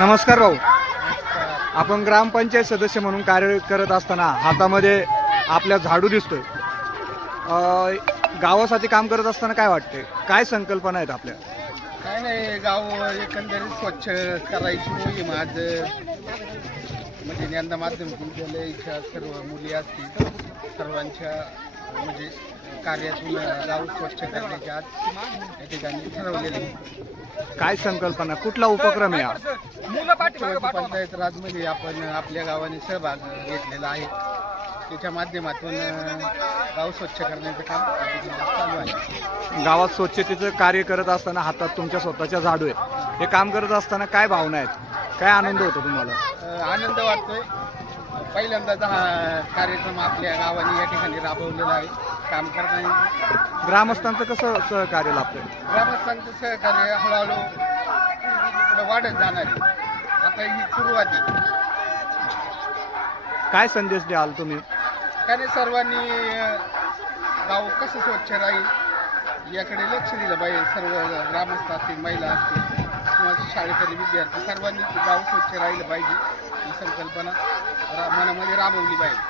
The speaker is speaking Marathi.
नमस्कार भाऊ. आपण ग्रामपंचायत सदस्य म्हणून कार्य करत असताना हातामध्ये आपल्या झाडू दिसतोय. गावासाठी काम करत असताना काय वाटते काय संकल्पना आहेत आपल्या? काय नाही गाव एकंदरीत स्वच्छ करायची मोहीम आज म्हणजे ज्ञानदा माध्यमिक विद्यालयाच्या सर्व मुली असतील सर्वांच्या म्हणजे कार्यातून गाव स्वच्छ करण्याचे आज या ठिकाणी ठरवलेले. काय संकल्पना? कुठला उपक्रम आहे हा? पंचायत राजमध्ये आपण आपल्या गावाने सहभाग घेतलेला आहे. त्याच्या माध्यमातून गाव स्वच्छ करण्याचं काम चालू आहे. गावात स्वच्छतेचं कार्य करत असताना हातात तुमच्या स्वतःच्या झाडू आहेत. हे काम करत असताना काय भावना आहेत? काय आनंद होतो तुम्हाला? आनंद वाटतोय. पहिल्यांदाच हा कार्यक्रम आपल्या गावाने या ठिकाणी राबवलेला आहे. काम करताना. ग्रामस्थांचं कसं सहकार्य लाभतंय? ग्रामस्थांचं सहकार्य हळूहळू वाढत जाणार आहे. आता ही सुरुवात आहे. काय संदेश द्याल तुम्ही? त्याने सर्वांनी गाव कसं स्वच्छ राहील याकडे लक्ष दिलं पाहिजे. सर्व ग्रामस्थ असतील महिला असतील किंवा शाळेकरी विद्यार्थी सर्वांनी गाव स्वच्छ राहिलं पाहिजे. ही संकल्पना रा- मनामध्ये राबवली पाहिजे.